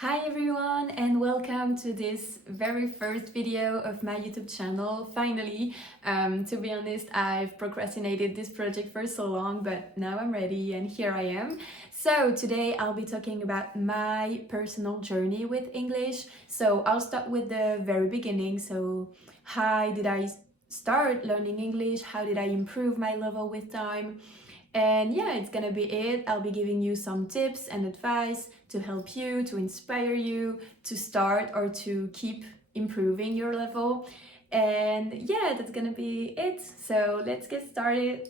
Hi everyone and welcome to this very first video of my YouTube channel, finally. To be honest, I've procrastinated this project for so long, but now I'm ready and here I am. So today I'll be talking about my personal journey with English. So I'll start with the very beginning. So how did I start learning English? How did I improve my level with time? And yeah, it's gonna be it. I'll be giving you some tips and advice to help you, to inspire you, to start or to keep improving your level. And yeah, that's gonna be it. So let's get started.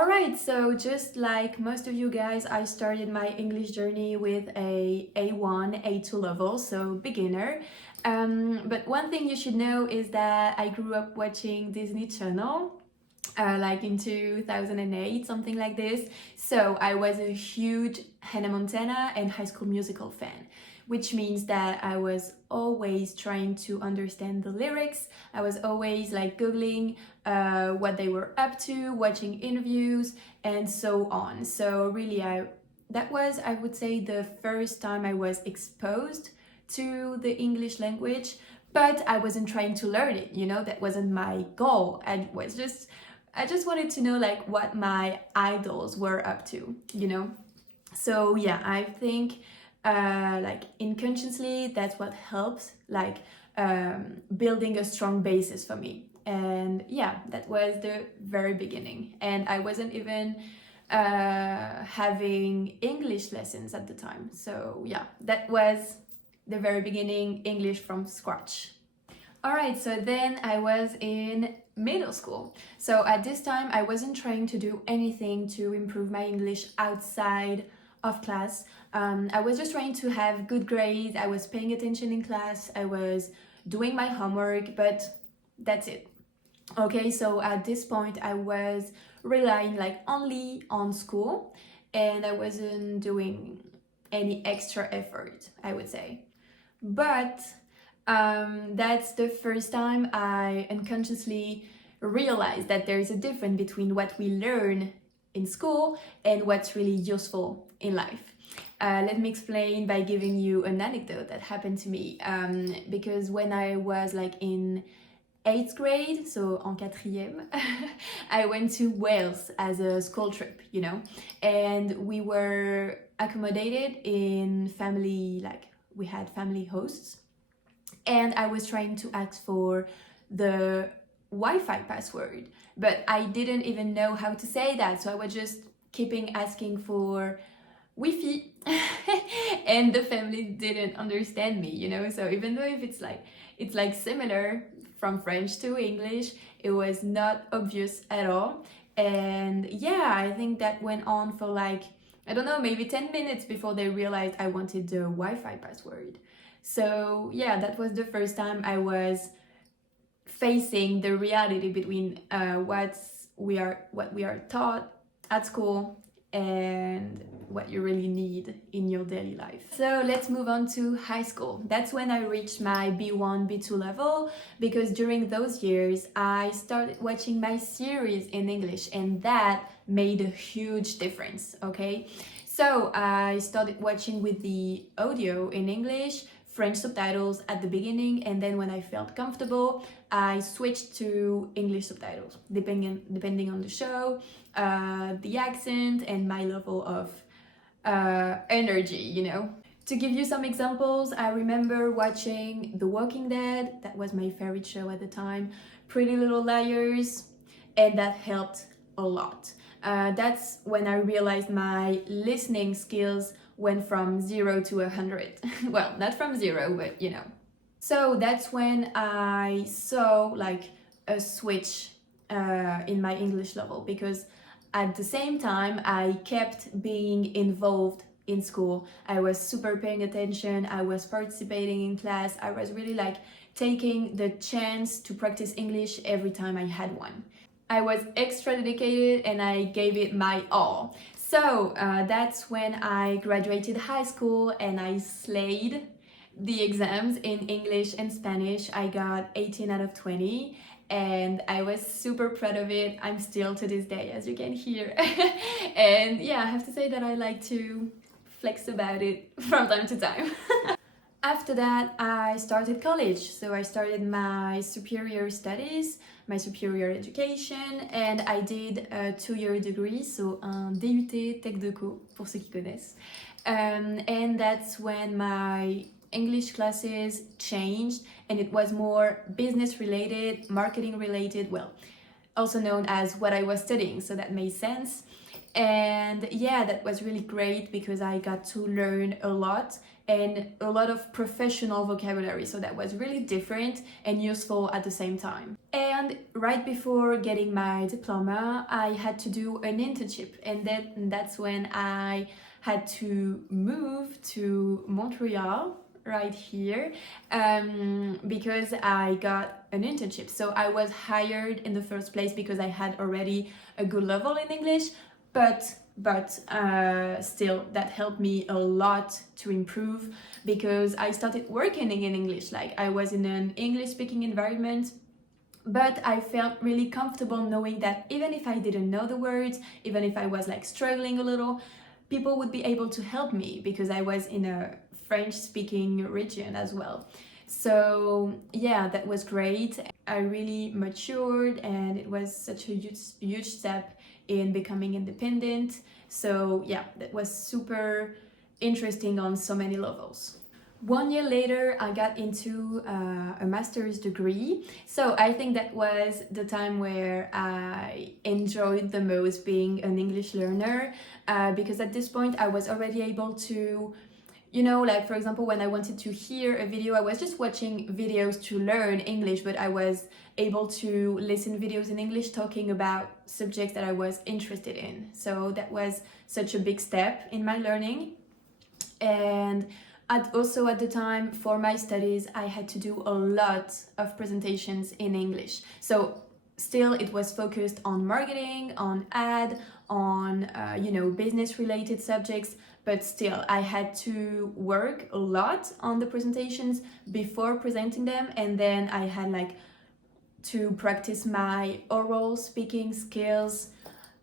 Alright, so just like most of you guys, I started my English journey with a A1, A2 level, so beginner. But one thing you should know is that I grew up watching Disney Channel. Like in 2008, something like this. So I was a huge Hannah Montana and High School Musical fan, which means that I was always trying to understand the lyrics. I was always like Googling what they were up to, watching interviews and so on. So really that was, I would say, the first time I was exposed to the English language, but I wasn't trying to learn it, that wasn't my goal. I just wanted to know like what my idols were up to, So yeah, I think like unconsciously that's what helps, like building a strong basis for me. And yeah, that was the very beginning. And I wasn't even having English lessons at the time. So yeah, that was the very beginning, English from scratch. Alright, so then I was in middle school. So at this time, I wasn't trying to do anything to improve my English outside of class. I was just trying to have good grades. I was paying attention in class. I was doing my homework, but that's it. Okay, so at this point, I was relying like only on school and I wasn't doing any extra effort, I would say. But that's the first time I unconsciously realized that there is a difference between what we learn in school and what's really useful in life. Let me explain by giving you an anecdote that happened to me. Because when I was like in 8th grade, so en quatrième, I went to Wales as a school trip, and we were accommodated in family, like we had family hosts. And I was trying to ask for the Wi-Fi password, but I didn't even know how to say that. So I was just keeping asking for Wi-Fi and the family didn't understand me, So even though if it's like similar from French to English, it was not obvious at all. And yeah, I think that went on for like, I don't know, maybe 10 minutes before they realized I wanted the Wi-Fi password. So yeah, that was the first time I was facing the reality between what we are taught at school and what you really need in your daily life. So let's move on to high school. That's when I reached my B1, B2 level, because during those years I started watching my series in English and that made a huge difference, okay? So I started watching with the audio in English, French subtitles at the beginning, and then when I felt comfortable, I switched to English subtitles, depending on the show, the accent, and my level of energy, To give you some examples, I remember watching The Walking Dead, that was my favorite show at the time, Pretty Little Liars, and that helped a lot. That's when I realized my listening skills went from 0 to 100. Well, not from 0, but So that's when I saw like a switch in my English level, because at the same time I kept being involved in school. I was super paying attention, I was participating in class, I was really like taking the chance to practice English every time I had one. I was extra dedicated and I gave it my all. So that's when I graduated high school and I slayed the exams in English and Spanish. I got 18 out of 20 and I was super proud of it. I'm still to this day, as you can hear. And yeah, I have to say that I like to flex about it from time to time. After that, I started college. So I started my superior studies, my superior education, and I did a 2-year degree, so un DUT Tech de Co, pour ceux qui connaissent. And that's when my English classes changed, and it was more business related, marketing related, well, also known as what I was studying, so that made sense. And yeah, that was really great because I got to learn a lot and a lot of professional vocabulary, so that was really different and useful at the same time. And right before getting my diploma, I had to do an internship, and that's when I had to move to Montreal, right here, because I got an internship. So I was hired in the first place because I had already a good level in English, but still that helped me a lot to improve because I started working in English. Like, I was in an English speaking environment, but I felt really comfortable knowing that even if I didn't know the words, even if I was like struggling a little, people would be able to help me because I was in a French speaking region as well. So yeah, that was great. I really matured, and it was such a huge step in becoming independent. So yeah, that was super interesting on so many levels. 1 year later, I got into a master's degree. So I think that was the time where I enjoyed the most being an English learner, because at this point I was already able to, you know, like for example, when I wanted to hear a video, I was just watching videos to learn English, but I was able to listen videos in English talking about subjects that I was interested in. So that was such a big step in my learning. And also at the time for my studies, I had to do a lot of presentations in English. So still it was focused on marketing, on ad, on business related subjects, but still I had to work a lot on the presentations before presenting them, and then I had like to practice my oral speaking skills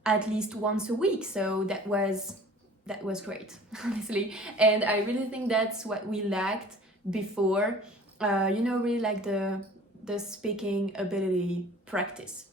at least once a week. So that was great, honestly. And I really think that's what we lacked before, really like the speaking ability practice.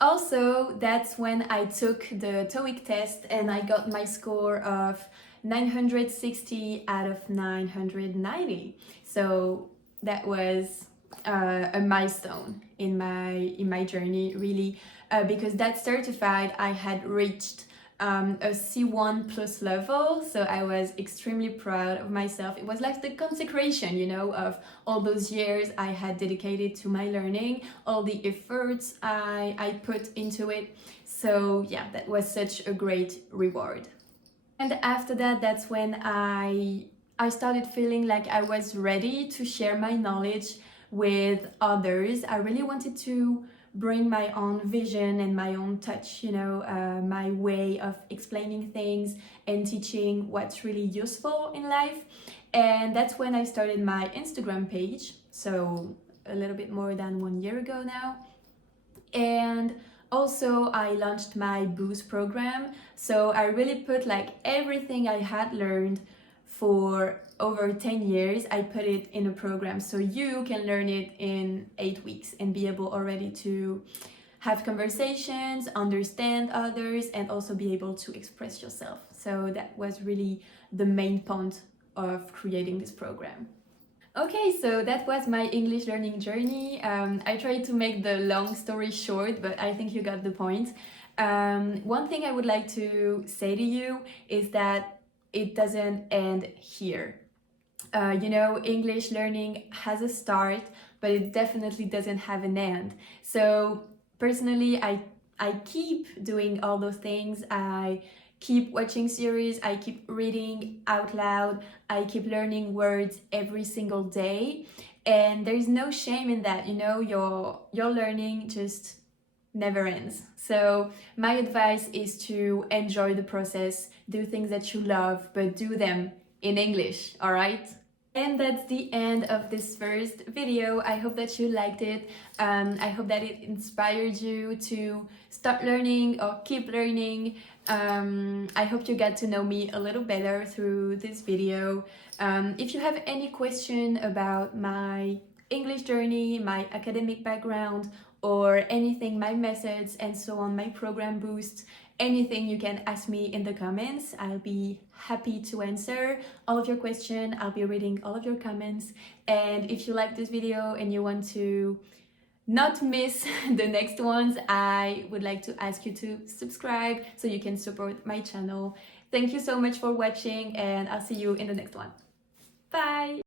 Also, that's when I took the TOEIC test and I got my score of 960 out of 990. So that was a milestone in my journey, really, because that certified I had reached a C1 plus level, so I was extremely proud of myself. It was like the consecration, of all those years I had dedicated to my learning, all the efforts I put into it. So yeah, that was such a great reward. And after that, that's when I started feeling like I was ready to share my knowledge with others. I really wanted to bring my own vision and my own touch, my way of explaining things and teaching what's really useful in life. And that's when I started my Instagram page, so a little bit more than 1 year ago now. And also I launched my Boost program. So I really put like everything I had learned for over 10 years, I put it in a program so you can learn it in 8 weeks and be able already to have conversations, understand others, and also be able to express yourself. So that was really the main point of creating this program. Okay, so that was my English learning journey. I tried to make the long story short, but I think you got the point. One thing I would like to say to you is that it doesn't end here. English learning has a start, but it definitely doesn't have an end. So personally, I keep doing all those things. I keep watching series, I keep reading out loud, I keep learning words every single day. And there's no shame in that, your learning just never ends. So my advice is to enjoy the process, do things that you love, but do them in English, all right? And that's the end of this first video. I hope that you liked it. I hope that it inspired you to start learning or keep learning. I hope you got to know me a little better through this video. If you have any question about my English journey, my academic background, or anything, my methods and so on, my program boost, anything, you can ask me in the comments. I'll be happy to answer all of your questions. I'll be reading all of your comments. And if you like this video and you want to not miss the next ones, I would like to ask you to subscribe so you can support my channel. Thank you so much for watching, and I'll see you in the next one. Bye!